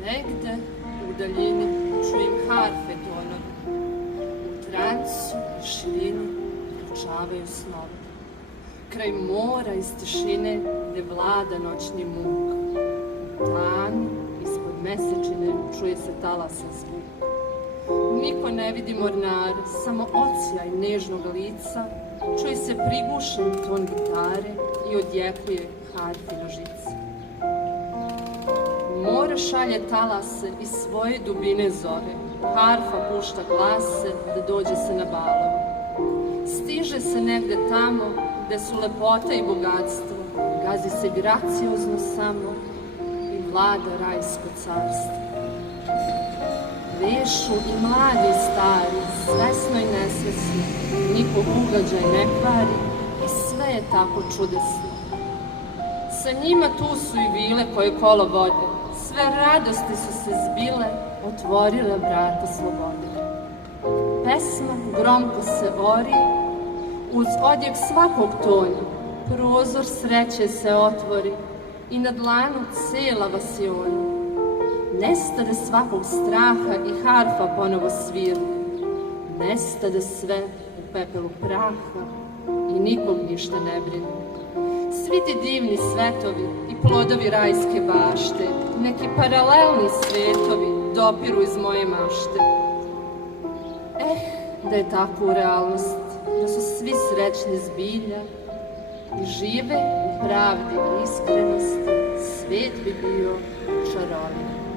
Negde u daljini čujem harfe tonovi. U transu i širini proučavaju snove. Kraj mora iz tišine ne vlada noćni muk. U tami ispod mesečine čuje se talasan zvuk. Niko ne vidi mornare, samo odsjaj nežnog lica. Čuje se prigušen ton gitare i odjekuje harfina žica. More šalje talase i svoje dubine zove. Harfa pušta glase da dođe se na balove. Stiže se negde tamo gde su lepota i bogatstvo. Gazi se graciozno samo i vlada rajsko carstvo. Vešu i mladi i stari, svesno i nesvesno, niko ugađaj ne kvari i sve je tako čudesno. Sa njima tu su i vile koje kolo vode, sve radosti su se zbile, otvorile vrata slobode. Pesma gromko se ori, uz odjek svakog tona, prozor sreće se otvori i na dlanu cela vasiona. Nestade svakog straha i harfa ponovo svirne. Nestade sve u pepelu praha i nikog ništa ne brine. Svi ti divni svetovi i plodovi rajske bašte, neki paralelni svetovi dopiru iz moje mašte. Da je tako u realnosti, da su svi srećni zbilja i žive u pravdi i iskrenosti, svet bi bio čarovit.